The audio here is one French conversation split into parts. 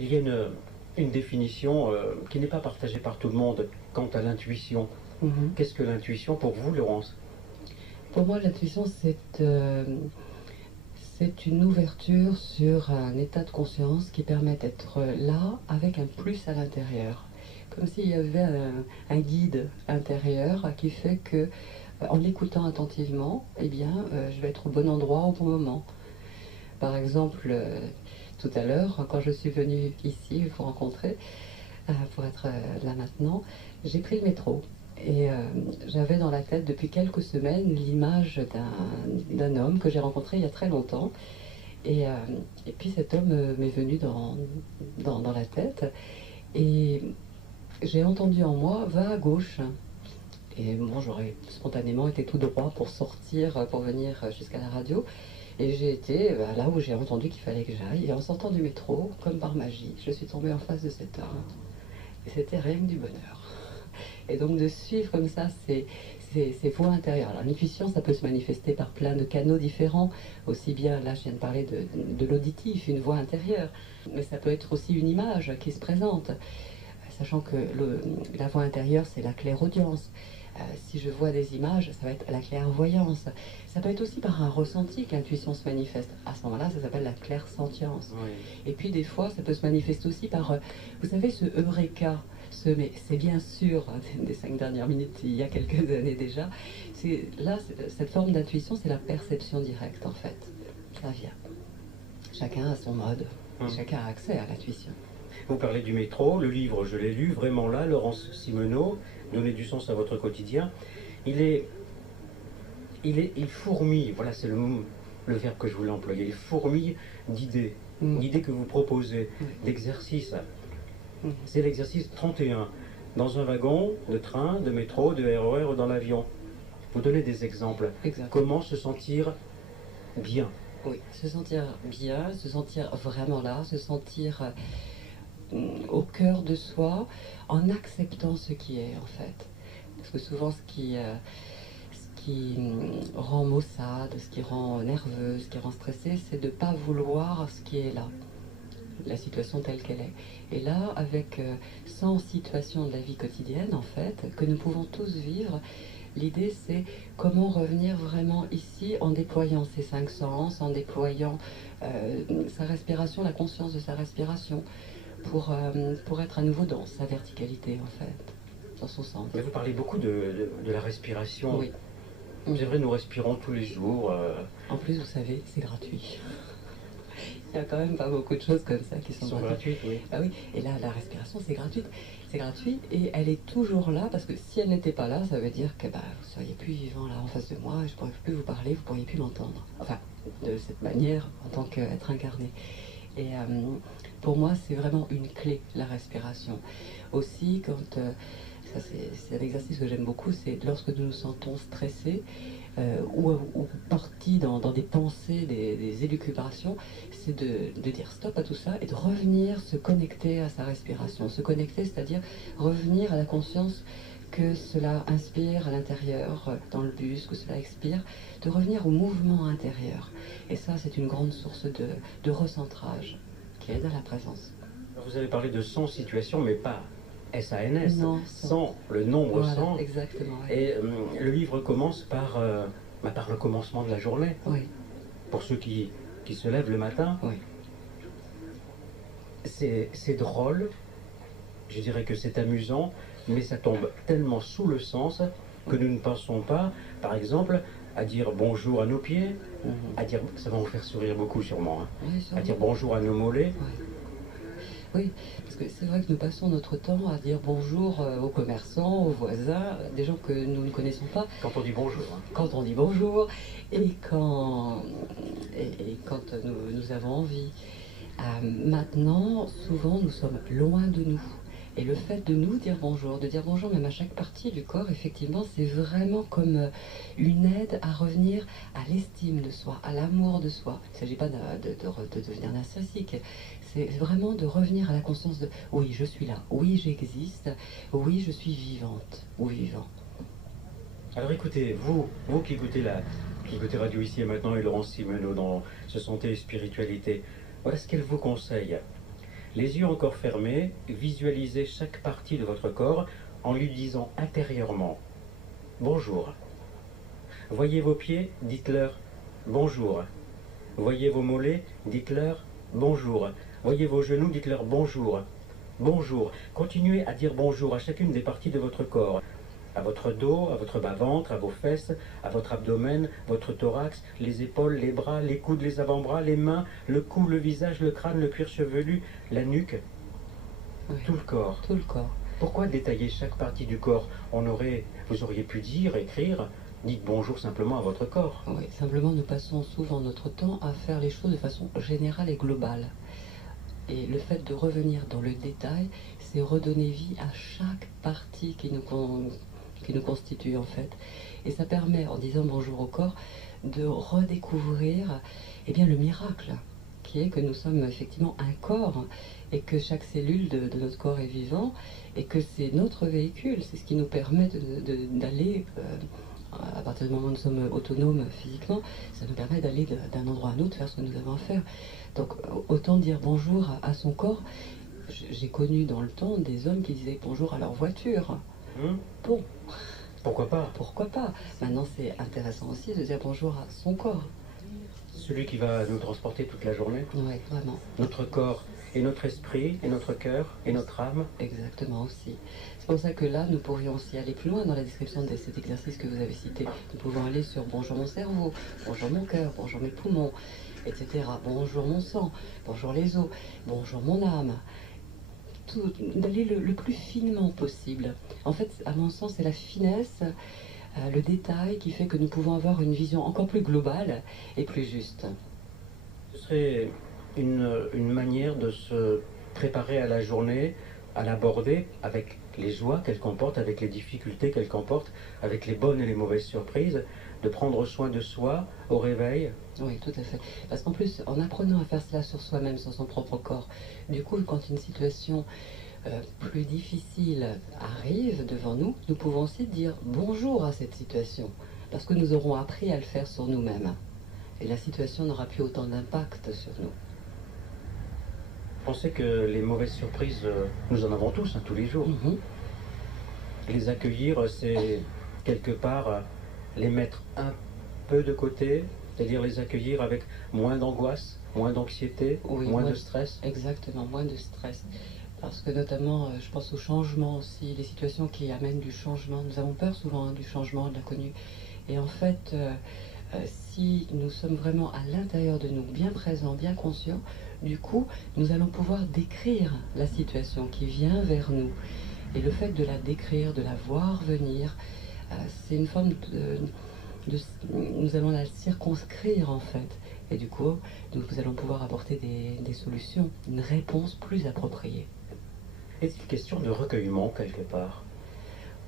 Il y a une définition qui n'est pas partagée par tout le monde quant à l'intuition. Qu'est-ce que l'intuition pour vous, Laurence? Pour moi, l'intuition, c'est une ouverture sur un état de conscience qui permet d'être là avec un plus à l'intérieur. Comme s'il y avait un guide intérieur qui fait que, en l'écoutant attentivement, eh bien, je vais être au bon endroit au bon moment. Par exemple, tout à l'heure, quand je suis venue ici vous rencontrer, pour être là maintenant, j'ai pris le métro. Et j'avais dans la tête depuis quelques semaines l'image d'un homme que j'ai rencontré il y a très longtemps. Et, et puis cet homme m'est venu dans la tête. Et j'ai entendu en moi, va à gauche. Et bon, j'aurais spontanément été tout droit pour sortir, pour venir jusqu'à la radio. Et j'ai été là où j'ai entendu qu'il fallait que j'aille. Et en sortant du métro, comme par magie, je suis tombée en face de cet homme. Et c'était rien que du bonheur. Et donc de suivre comme ça ces voies intérieures. Alors l'intuition, ça peut se manifester par plein de canaux différents. Aussi bien, là je viens de parler de l'auditif, une voix intérieure. Mais ça peut être aussi une image qui se présente. Sachant que la voix intérieure, c'est la clairaudience. Si je vois des images, ça va être la clairvoyance. Ça peut être aussi par un ressenti que l'intuition se manifeste. À ce moment-là, ça s'appelle la clairsentience. Oui. Et puis des fois, ça peut se manifester aussi par, vous savez, ce eureka. Mais c'est bien sûr des 5 dernières minutes, il y a quelques années déjà. Là, cette forme d'intuition, c'est la perception directe en fait. Ça vient. Chacun a son mode. Chacun a accès à l'intuition. Vous parlez du métro, le livre, je l'ai lu, vraiment là, Laurence Simoneau, Donner du sens à votre quotidien. Il fourmille, voilà, c'est le verbe que je voulais employer, il fourmille d'idées, d'idées que vous proposez, d'exercices. C'est l'exercice 31. Dans un wagon, de train, de métro, de RER ou dans l'avion. Vous donnez des exemples. Exact. Comment se sentir bien? Oui, se sentir bien, se sentir vraiment là, se sentir au cœur de soi, en acceptant ce qui est en fait. Parce que souvent ce qui rend maussade, ce qui rend nerveux, ce qui rend stressé, c'est de ne pas vouloir ce qui est là, la situation telle qu'elle est. Et là, avec 100 situations de la vie quotidienne, en fait, que nous pouvons tous vivre, l'idée c'est comment revenir vraiment ici en déployant ses 5 sens, en déployant sa respiration, la conscience de sa respiration, pour être à nouveau dans sa verticalité, en fait, dans son sens. Mais vous parlez beaucoup de la respiration. Oui. C'est vrai, nous respirons tous les jours. En plus, vous savez, c'est gratuit. Il n'y a quand même pas beaucoup de choses comme ça qui sont gratuites. Oui. Ah oui, et là, la respiration, c'est gratuit. C'est gratuit et elle est toujours là parce que si elle n'était pas là, ça veut dire que vous ne seriez plus vivant là en face de moi, je ne pourrais plus vous parler, vous ne pourriez plus m'entendre. Enfin, de cette manière, en tant qu'être incarné. Et pour moi, c'est vraiment une clé, la respiration. Aussi, quand... ça, c'est un exercice que j'aime beaucoup, c'est lorsque nous nous sentons stressés ou partis dans des pensées, des élucubrations, c'est de dire stop à tout ça et de revenir se connecter à sa respiration. Se connecter, c'est-à-dire revenir à la conscience que cela inspire à l'intérieur, dans le bus, que cela expire, de revenir au mouvement intérieur. Et ça, c'est une grande source de recentrage qui aide à la présence. Vous avez parlé de 100 situations, mais pas SANS, non, 100, le nombre voilà, 100. Exactement. Oui. Et le livre commence par le commencement de la journée. Oui. Pour ceux qui se lèvent le matin. Oui. C'est drôle, je dirais que c'est amusant, mais ça tombe tellement sous le sens que nous ne pensons pas, par exemple, à dire bonjour à nos pieds, à dire, ça va vous faire sourire beaucoup sûrement, hein, Oui, sûrement. à dire bonjour à nos mollets. Oui, parce que c'est vrai que nous passons notre temps à dire bonjour aux commerçants, aux voisins, des gens que nous ne connaissons pas. Quand on dit bonjour. Hein. Quand on dit bonjour, et quand nous avons envie. Maintenant, souvent, nous sommes loin de nous. Et le fait de nous dire bonjour, de dire bonjour même à chaque partie du corps, effectivement, c'est vraiment comme une aide à revenir à l'estime de soi, à l'amour de soi. Il ne s'agit pas de devenir narcissique, c'est vraiment de revenir à la conscience de « oui, je suis là, oui, j'existe, oui, je suis vivante ou vivant ». Alors écoutez, vous qui écoutez Radio Ici et Maintenant et Laurence Simoneau dans Ce Santé et Spiritualité, voilà ce qu'elle vous conseille. Les yeux encore fermés, visualisez chaque partie de votre corps en lui disant intérieurement « Bonjour ». Voyez vos pieds, dites-leur « Bonjour ». Voyez vos mollets, dites-leur « Bonjour ». Voyez vos genoux, dites-leur « Bonjour ». Bonjour. Continuez à dire bonjour à chacune des parties de votre corps. À votre dos, à votre bas-ventre, à vos fesses, à votre abdomen, votre thorax, les épaules, les bras, les coudes, les avant-bras, les mains, le cou, le visage, le crâne, le cuir chevelu, la nuque, Oui. tout le corps. Tout le corps. Pourquoi détailler chaque partie du corps? Vous auriez pu dire, écrire, dites bonjour simplement à votre corps. Oui, simplement nous passons souvent notre temps à faire les choses de façon générale et globale. Et le fait de revenir dans le détail, c'est redonner vie à chaque partie qui nous constitue en fait. Et ça permet, en disant bonjour au corps, de redécouvrir le miracle, qui est que nous sommes effectivement un corps et que chaque cellule de notre corps est vivant et que c'est notre véhicule, c'est ce qui nous permet d'aller, à partir du moment où nous sommes autonomes physiquement, ça nous permet d'aller d'un endroit à un autre, faire ce que nous avons à faire. Donc autant dire bonjour à son corps. J'ai connu dans le temps des hommes qui disaient bonjour à leur voiture. Bon. Pourquoi pas? Pourquoi pas? Maintenant c'est intéressant aussi de dire bonjour à son corps. Celui qui va nous transporter toute la journée. Oui, vraiment. Notre corps et notre esprit et notre cœur et notre âme. Exactement aussi. C'est pour ça que là, nous pourrions aussi aller plus loin dans la description de cet exercice que vous avez cité. Nous pouvons aller sur bonjour mon cerveau, bonjour mon cœur, bonjour mes poumons, etc. Bonjour mon sang, bonjour les os, bonjour mon âme. D'aller le plus finement possible. En fait, à mon sens, c'est la finesse, le détail qui fait que nous pouvons avoir une vision encore plus globale et plus juste. Ce serait une manière de se préparer à la journée, à l'aborder avec les joies qu'elle comporte, avec les difficultés qu'elle comporte, avec les bonnes et les mauvaises surprises, de prendre soin de soi au réveil. Oui, tout à fait. Parce qu'en plus, en apprenant à faire cela sur soi-même, sur son propre corps, du coup, quand une situation plus difficile arrive devant nous, nous pouvons aussi dire bonjour à cette situation, parce que nous aurons appris à le faire sur nous-mêmes. Et la situation n'aura plus autant d'impact sur nous. Pensez que les mauvaises surprises, nous en avons tous, tous les jours. Les accueillir, c'est quelque part les mettre un peu de côté, c'est-à-dire les accueillir avec moins d'angoisse, moins d'anxiété, oui, moins de stress. Exactement, moins de stress. Parce que notamment, je pense au changement aussi, les situations qui amènent du changement. Nous avons peur souvent du changement, de l'inconnu. Et en fait, si nous sommes vraiment à l'intérieur de nous, bien présents, bien conscients, du coup, nous allons pouvoir décrire la situation qui vient vers nous. Et le fait de la décrire, de la voir venir, c'est une forme nous allons la circonscrire en fait. Et du coup, nous allons pouvoir apporter des solutions, une réponse plus appropriée. Est-il question de recueillement quelque part?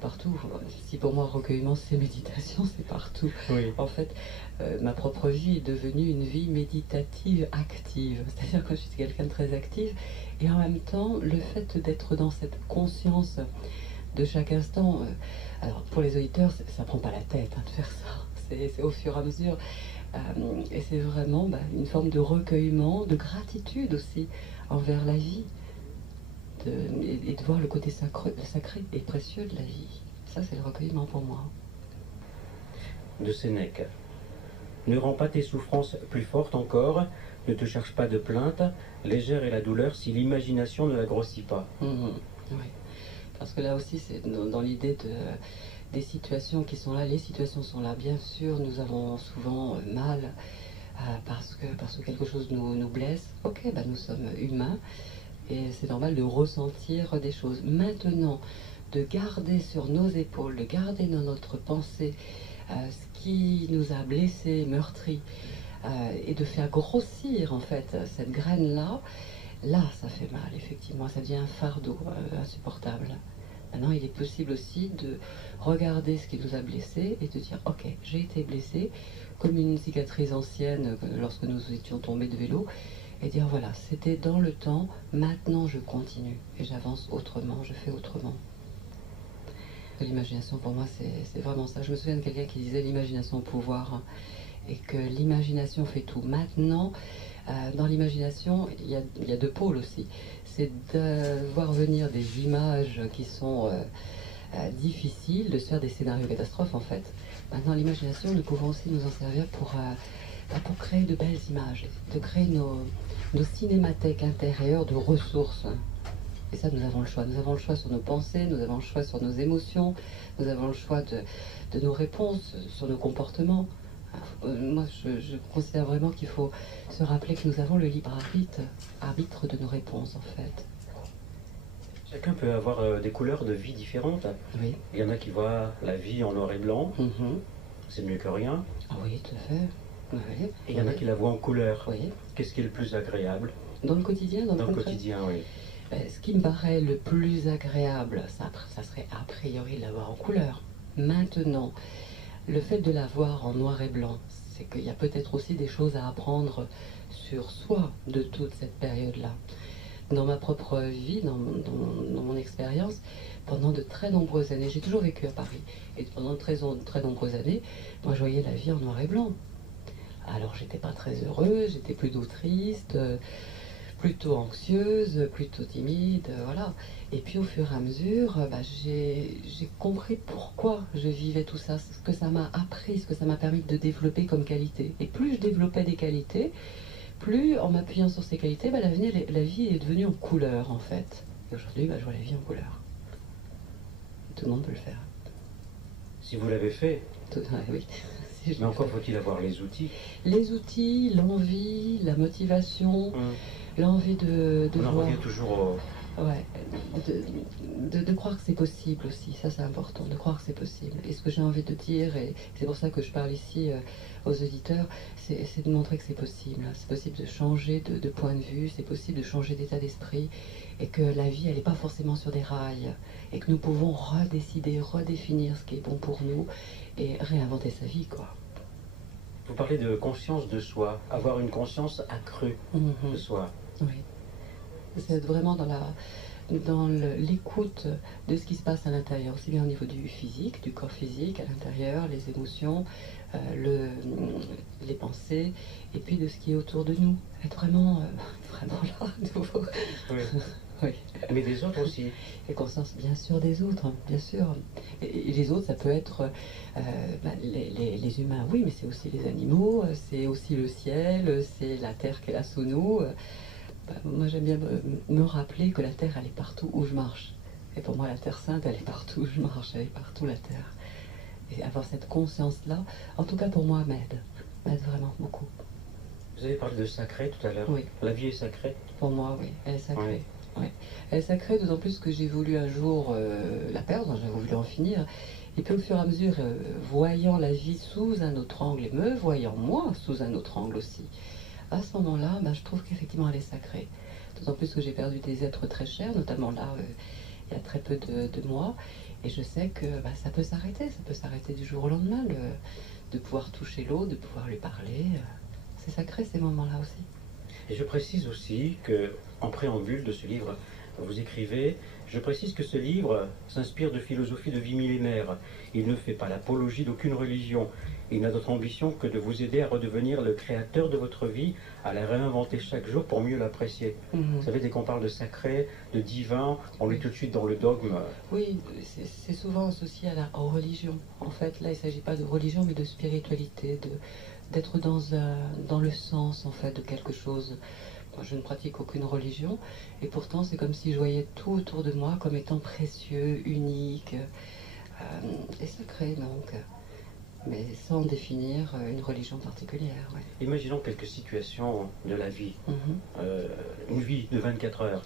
Partout. Si pour moi recueillement c'est méditation, c'est partout. Oui. En fait, ma propre vie est devenue une vie méditative active. C'est-à-dire que je suis quelqu'un de très actif et en même temps le fait d'être dans cette conscience de chaque instant. Alors pour les auditeurs, ça prend pas la tête de faire ça. C'est au fur et à mesure. Et c'est vraiment une forme de recueillement, de gratitude aussi envers la vie. Et de voir le côté sacré et précieux de la vie. Ça, c'est le recueillement pour moi. De Sénèque. Ne rends pas tes souffrances plus fortes encore, ne te cherche pas de plainte, légère est la douleur si l'imagination ne la grossit pas. Oui, parce que là aussi, c'est dans l'idée des situations qui sont là. Les situations sont là. Bien sûr, nous avons souvent mal parce que quelque chose nous blesse. Ok, nous sommes humains. Et c'est normal de ressentir des choses. Maintenant, de garder sur nos épaules, de garder dans notre pensée ce qui nous a blessés, meurtris, et de faire grossir en fait cette graine-là, là ça fait mal, effectivement, ça devient un fardeau insupportable. Maintenant, il est possible aussi de regarder ce qui nous a blessés et de dire, ok, j'ai été blessé, comme une cicatrice ancienne lorsque nous étions tombés de vélo, et dire voilà, c'était dans le temps, maintenant je continue et j'avance autrement, je fais autrement. L'imagination pour moi c'est vraiment ça. Je me souviens de quelqu'un qui disait l'imagination au pouvoir et que l'imagination fait tout. Maintenant, Dans l'imagination, il y a deux pôles aussi. C'est de voir venir des images qui sont difficiles, de se faire des scénarios catastrophes en fait. Maintenant, l'imagination, nous pouvons aussi nous en servir pour créer de belles images, de créer nos cinémathèques intérieures de ressources. Et ça, nous avons le choix. Nous avons le choix sur nos pensées, nous avons le choix sur nos émotions, nous avons le choix de nos réponses, sur nos comportements. Moi, je considère vraiment qu'il faut se rappeler que nous avons le libre arbitre de nos réponses, en fait. Chacun peut avoir des couleurs de vie différentes. Oui. Il y en a qui voient la vie en noir et blanc, c'est mieux que rien. Ah oui, tout à fait. Oui. Et il y en a qui la voient en couleur. Oui. Qu'est-ce qui est le plus agréable? Dans le quotidien, dans le quotidien, oui. Ce qui me paraît le plus agréable, ça serait a priori de l'avoir en couleur. Maintenant, le fait de l'avoir en noir et blanc, c'est qu'il y a peut-être aussi des choses à apprendre sur soi de toute cette période-là. Dans ma propre vie, dans mon expérience, pendant de très nombreuses années, j'ai toujours vécu à Paris, et pendant de très nombreuses années, moi je voyais la vie en noir et blanc. Alors j'étais pas très heureuse, j'étais plutôt triste, plutôt anxieuse, plutôt timide, voilà. Et puis au fur et à mesure, j'ai compris pourquoi je vivais tout ça, ce que ça m'a appris, ce que ça m'a permis de développer comme qualité. Et plus je développais des qualités, plus en m'appuyant sur ces qualités, la vie est devenue en couleur en fait. Et aujourd'hui, je vois la vie en couleur. Tout le monde peut le faire. Si vous l'avez fait. Oui. Mais encore faut-il avoir les outils. Les outils, l'envie, la motivation, l'envie de on en voir. revient toujours au... Ouais, de croire que c'est possible aussi, ça c'est important, de croire que c'est possible. Et ce que j'ai envie de dire, et c'est pour ça que je parle ici aux auditeurs, c'est de montrer que c'est possible. C'est possible de changer de point de vue, c'est possible de changer d'état d'esprit, et que la vie elle n'est pas forcément sur des rails, et que nous pouvons redécider, redéfinir ce qui est bon pour nous, et réinventer sa vie, quoi. Vous parlez de conscience de soi, avoir une conscience accrue de soi. Oui. C'est vraiment dans l'écoute de ce qui se passe à l'intérieur, aussi bien au niveau du physique, du corps physique, à l'intérieur, les émotions, les pensées, et puis de ce qui est autour de nous. Être vraiment là, à nouveau. Oui. Oui. Mais des autres aussi. Et conscience, bien sûr, des autres, bien sûr. Et les autres, ça peut être les humains, oui, mais c'est aussi les animaux, c'est aussi le ciel, c'est la terre qui est là sous nous. Moi, j'aime bien me rappeler que la Terre, elle est partout où je marche. Et pour moi, la Terre Sainte, elle est partout où je marche, elle est partout, la Terre. Et avoir cette conscience-là, en tout cas pour moi, m'aide vraiment beaucoup. Vous avez parlé de sacré tout à l'heure. Oui. La vie est sacrée? Pour moi, oui, elle est sacrée. Oui. Oui. Elle est sacrée, d'autant plus que j'ai voulu un jour la perdre, j'ai voulu en finir. Et puis au fur et à mesure, voyant la vie sous un autre angle, et me voyant moi sous un autre angle aussi, à ce moment-là, je trouve qu'effectivement elle est sacrée. D'autant plus que j'ai perdu des êtres très chers, notamment là, il y a très peu de mois. Et je sais que ça peut s'arrêter du jour au lendemain, de pouvoir toucher l'eau, de pouvoir lui parler. C'est sacré ces moments-là aussi. Et je précise aussi que, en préambule de ce livre, vous écrivez: je précise que ce livre s'inspire de philosophie de vie millénaire. Il ne fait pas l'apologie d'aucune religion. Il n'a d'autre ambition que de vous aider à redevenir le créateur de votre vie, à la réinventer chaque jour pour mieux l'apprécier. Vous savez, dès qu'on parle de sacré, de divin, on est tout de suite dans le dogme. Oui, c'est souvent associé aux religions. En fait, là, il ne s'agit pas de religion, mais de spiritualité, d'être dans le sens, en fait, de quelque chose. Moi, je ne pratique aucune religion, et pourtant, c'est comme si je voyais tout autour de moi comme étant précieux, unique, et sacré, donc. Mais sans définir une religion particulière. Ouais. Imaginons quelques situations de la vie. Une vie de 24 heures.